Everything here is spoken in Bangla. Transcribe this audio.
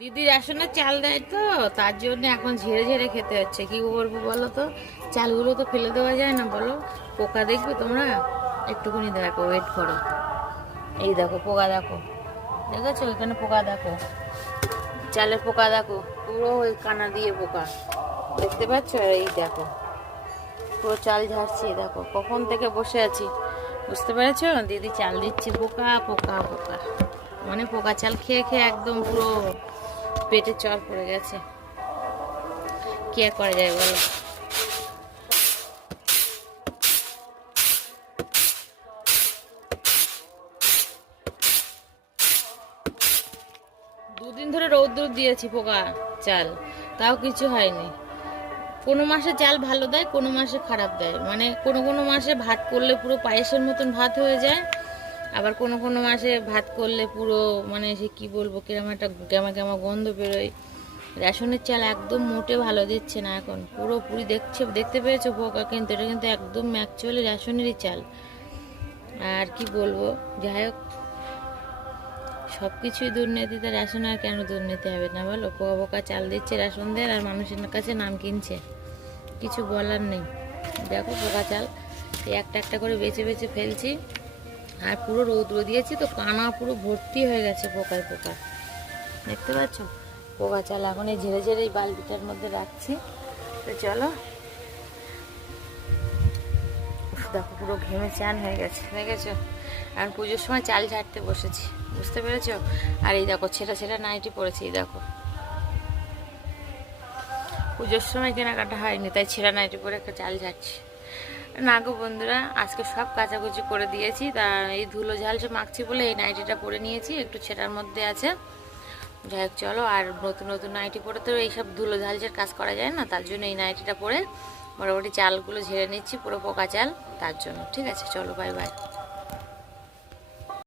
দিদি রেশনের চাল দেয় তো, তার জন্য এখন ঝেড়ে ঝেড়ে খেতে হচ্ছে। কি করবো বলো তো, চালগুলো তো ফেলে দেওয়া যায় না বলো। পোকা দেখবে তোমরা, একটুখানি দেখো, ওয়েট করো। এই দেখো পোকা, দেখো, দেখেছো এখানে পোকা, দেখো চালের পোকা, দেখো পুরো ওই কানা দিয়ে পোকা, দেখতে পাচ্ছ? এই দেখো পুরো চাল ঝাড়ছি, দেখো কখন থেকে বসে আছি, বুঝতে পেরেছো? দিদি চাল দিচ্ছি, পোকা পোকা পোকা, মানে পোকা চাল খেয়ে খেয়ে একদম পুরো পেটে চর পড়ে গেছে। কি আর করা যায় বলো। দুদিন ধরে রৌদ্র দিয়েছি পোকা চাল, তাও কিছু হয়নি। কোনো মাসে চাল ভালো দেয়, কোনো মাসে খারাপ দেয়, মানে কোনো কোনো মাসে ভাত করলে পুরো পায়েসের মতন ভাত হয়ে যায়, আবার কোনো কোনো মাসে ভাত করলে পুরো মানে সে কি বলবো, কিরকম একটা গ্যামা গ্যামা গন্ধ বেরোয়। রেশনের চাল একদম মোটে ভালো দিচ্ছে না এখন, পুরোপুরি দেখতে পেয়েছো পোকা, কিন্তু এটা কিন্তু একদম অ্যাকচুয়ালি রেশনেরই চাল। আর কি বলবো, যাই হোক, সব কিছুই দুর্নীতি, তো রেশন আর কেন দুর্নীতি হবে না বলো? পোকা পোকা চাল দিচ্ছে রেশনদের, আর মানুষের কাছে নাম কিনছে, কিছু বলার নেই। দেখো পোকা চাল একটা একটা করে বেছে বেছে ফেলছি, আর পুরো রৌদ্র দিয়েছি তো কানা পুরো ভর্তি হয়ে গেছে পোকায় পোকা, দেখতে পাচ্ছ? পোকা চাল এখন এই ঝেড়ে ঝেড়ে এই বালতিটার মধ্যে রাখছি। তো চলো, দেখো পুরো ঘেমে চান হয়ে গেছে, দেখেছো? আর পুজোর সময় চাল ঝাড়তে বসেছি, বুঝতে পেরেছো? আর এই দেখো ছেঁড়া ছেঁড়া নাইটি পরেছি, এই দেখো পুজোর সময় কেনাকাটা হয়নি, তাই ছেঁড়া নাইটি পরে একটা চাল ঝাড়ছি। না গো বন্ধুরা, আজকে সব কাচাকুচি করে দিয়েছি, তা এই ধুলো ঝালসে মাখছি বলে এই নাইটিটা পরে নিয়েছি, একটু ছেঁড়ার মধ্যে আছে। যাই হোক চলো, আর নতুন নতুন নাইটি পরে তো এইসব ধুলো ঝালসের কাজ করা যায় না, তার জন্য এই নাইটিটা পরে মোটামুটি চালগুলো ঝেড়ে নিচ্ছি, পুরো পোকা চাল, তার জন্য। ঠিক আছে, চলো, বাই বাই।